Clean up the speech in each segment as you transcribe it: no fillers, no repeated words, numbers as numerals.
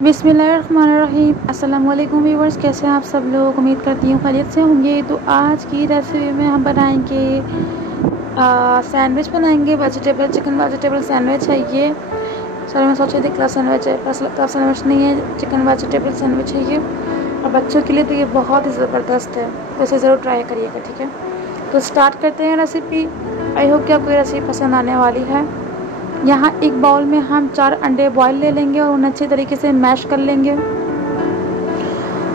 बिस्मिल्लाहिर्रहमानिर्रहीम। अस्सलाम वालेकुम व्यूअर्स, कैसे हैं आप सब लोग। उम्मीद करती हूँ खैरियत से होंगे। तो आज की रेसिपी में हम बनाएंगे सैंडविच बनाएंगे, वेजिटेबल चिकन वेजिटेबल सैंडविच है ये। सॉरी, मैं सोच रही थी क्लब सैंडविच है, पर क्लब सैंडविच नहीं है, चिकन वेजिटेबल सैंडविच है ये। और बच्चों के लिए तो ये बहुत ही ज़बरदस्त है, वैसे ज़रूर ट्राई करिएगा, ठीक है। तो स्टार्ट करते हैं रेसिपी। आई होप कि आपको ये रेसिपी पसंद आने वाली है। यहाँ एक बाउल में हम 4 अंडे बॉयल ले लेंगे और उन्हें अच्छे तरीके से मैश कर लेंगे।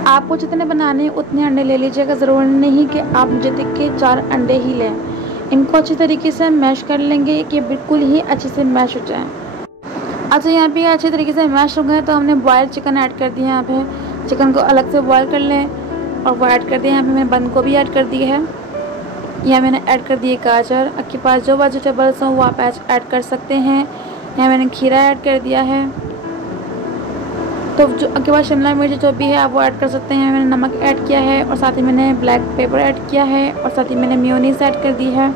आपको जितने बनाने हैं उतने अंडे ले लीजिएगा, ज़रूरी नहीं कि आप जितने के 4 अंडे ही लें। इनको अच्छी तरीके से मैश कर लेंगे कि बिल्कुल ही अच्छे से मैश हो जाए। अच्छा, यहाँ पे अच्छे तरीके से मैश हो गए तो हमने बॉयल चिकन ऐड कर दिया। यहाँ पे चिकन को अलग से बॉयल कर लें और वो ऐड कर दिया। यहाँ पे मैंने बंद गोभी ऐड कर दी है। यहाँ मैंने ऐड कर दिए गाजर। आपके पास जो वेजिटेबल्स हों वो आप ऐड कर सकते हैं। यहाँ मैंने खीरा ऐड कर दिया है। तो जो आपके पास शिमला मिर्च जो भी है आप वो ऐड कर सकते हैं। मैंने नमक ऐड किया है और साथ ही मैंने ब्लैक पेपर ऐड किया है और साथ ही मैंने मेयोनीज ऐड कर दी है।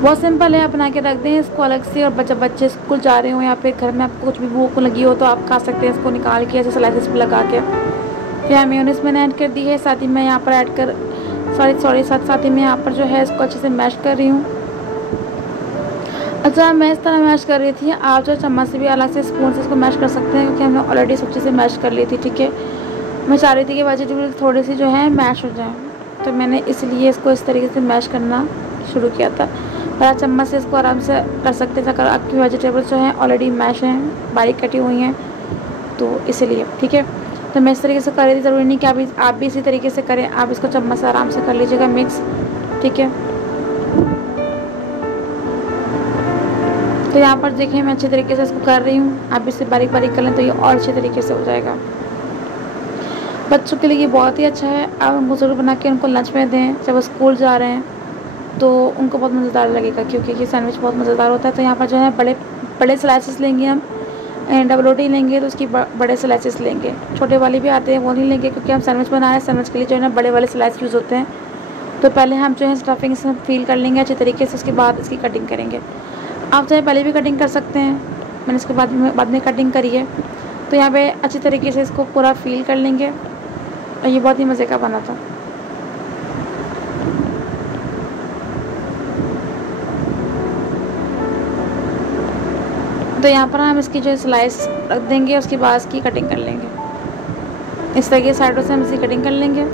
बहुत सिंपल है, आप बना के रख दें इसको अलग से। और जब बच्चे स्कूल जा रहे हो या फिर घर में आपको कुछ भी भूख लगी हो तो आप खा सकते हैं इसको निकाल के ऐसे स्लाइसेस पे लगा के। फिर मेयोनीज मैंने ऐड कर दी है। साथ ही मैं यहाँ पर ऐड कर साथ ही मैं यहाँ पर जो है इसको अच्छे से मैश कर रही हूँ। अच्छा, मैं इस तरह मैश कर रही थी, आप जो चम्मच से भी अलग से स्पून से इसको मैश कर सकते हैं, क्योंकि हमने ऑलरेडी सब चीज़ें मैश कर ली थी, ठीक है। मैं चाह रही थी कि वेजिटेबल थोड़ी सी जो है मैश हो जाए, तो मैंने इसलिए इसको इस तरीके से मैश करना शुरू किया था। पर आप चम्मच से इसको आराम से कर सकते थे अगर आपकी वेजिटेबल्स जो हैं ऑलरेडी मैश हैं, बारीक कटी हुई हैं, तो इसलिए, ठीक है। तो मैं इस तरीके से कर रही थी, ज़रूरी नहीं कि आप भी इसी तरीके से करें। आप इसको चम्मच से आराम से कर लीजिएगा मिक्स, ठीक है। तो यहाँ पर देखिए मैं अच्छे तरीके से इसको कर रही हूँ। आप इसे बारीक बारीक कर लें तो ये और अच्छे तरीके से हो जाएगा। बच्चों के लिए ये बहुत ही अच्छा है, आप उनको ज़रूर बना के उनको लंच में दें। जब वो स्कूल जा रहे हैं तो उनको बहुत मज़ेदार लगेगा, क्योंकि ये सैंडविच बहुत मज़ेदार होता है। तो यहाँ पर जो है बड़े बड़े स्लाइसेस लेंगे हम। डबल रोटी लेंगे तो उसकी बड़े स्लाइसेस लेंगे। छोटे वाले भी आते हैं, वो नहीं लेंगे, क्योंकि हम सैंडविच बना रहे हैं। सैंडविच के लिए जो है ना बड़े वाले स्लाइस यूज़ होते हैं। तो पहले हम जो है स्टफिंग इसमें फिल कर लेंगे अच्छे तरीके से, उसके बाद इसकी कटिंग करेंगे। आप चाहे पहले भी कटिंग कर सकते हैं, मैंने इसके बाद में कटिंग करी है। तो यहाँ पे अच्छी तरीके से इसको पूरा फिल कर लेंगे और ये बहुत ही मज़े का बना था। तो यहाँ पर हम इसकी जो स्लाइस रख देंगे, उसके बाद इसकी कटिंग कर लेंगे। इस तरीके साइडों से हम इसकी कटिंग कर लेंगे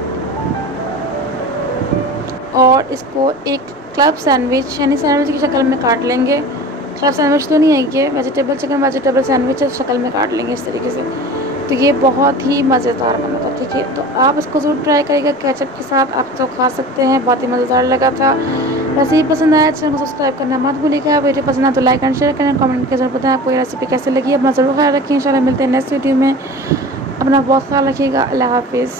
और इसको एक क्लब सैंडविच यानी सैंडविच की शक्ल में काट लेंगे। क्लब सैंडविच तो नहीं है ये, वेजिटेबल चिकन वेजिटेबल सैंडविच है, शक्ल में काट लेंगे इस तरीके से। तो ये बहुत ही मज़ेदार बना था, ठीक है। तो आप इसको ज़रूर ट्राई करिएगा केचप के साथ, आप तो खा सकते हैं, बहुत ही मज़ेदार लगा था। रेसिपी पसंद आया चैनल को सब्सक्राइब करना मत भूलिएगा। वीडियो पसंद आया तो लाइक एंड शेयर करें, कमेंट करके ज़रूर बताएं आपको ये रेसिपी कैसे लगी। अपना ज़रूर ख्याल रखिए। इंशाल्लाह मिलते हैं नेक्स्ट वीडियो में। अपना बहुत ख्याल रखिएगा। अल्लाह हाफिज़।